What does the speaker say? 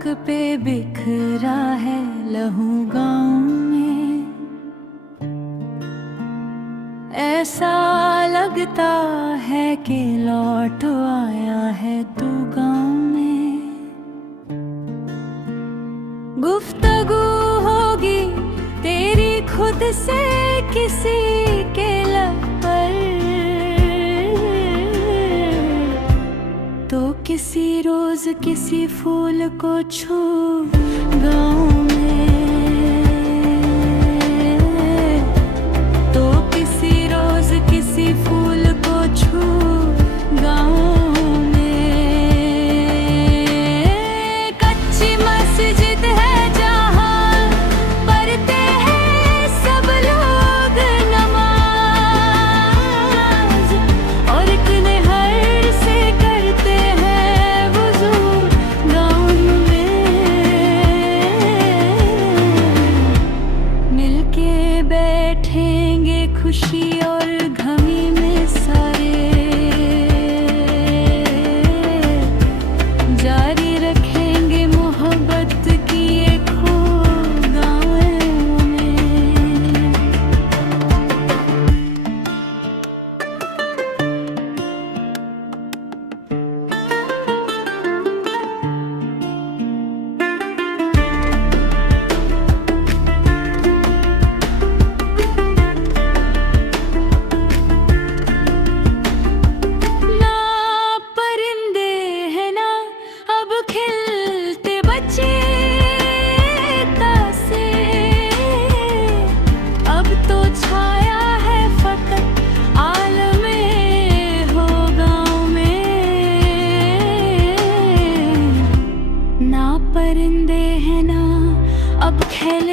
सड़क पे बिखरा है लहू गाँव में। ऐसा लगता है कि लौट आया है तू गाँव में। गुफ्तगू होगी तेरी खुद से किसी के लब पर, तो किसी रोज किसी फूल को छू गाँव में। तो किसी रोज किसी फूल को छू गाँव में। कच्ची मस्जिद है जहाँ पढ़ते हैं सब लोग नमाज, और एक नहर से करते हैं वुज़ू गाँव में। मिलके बैठेंगे खुशी और गमी में सारे, जारी रखेंगे मोहब्बत की ये खो गाँव में। ना परिंदे हैं ना अब खिलते बच्चे तासे, अब तो छाया है फकत आलमे हो गाँव में। ना परिंदे हैं ना अब खेल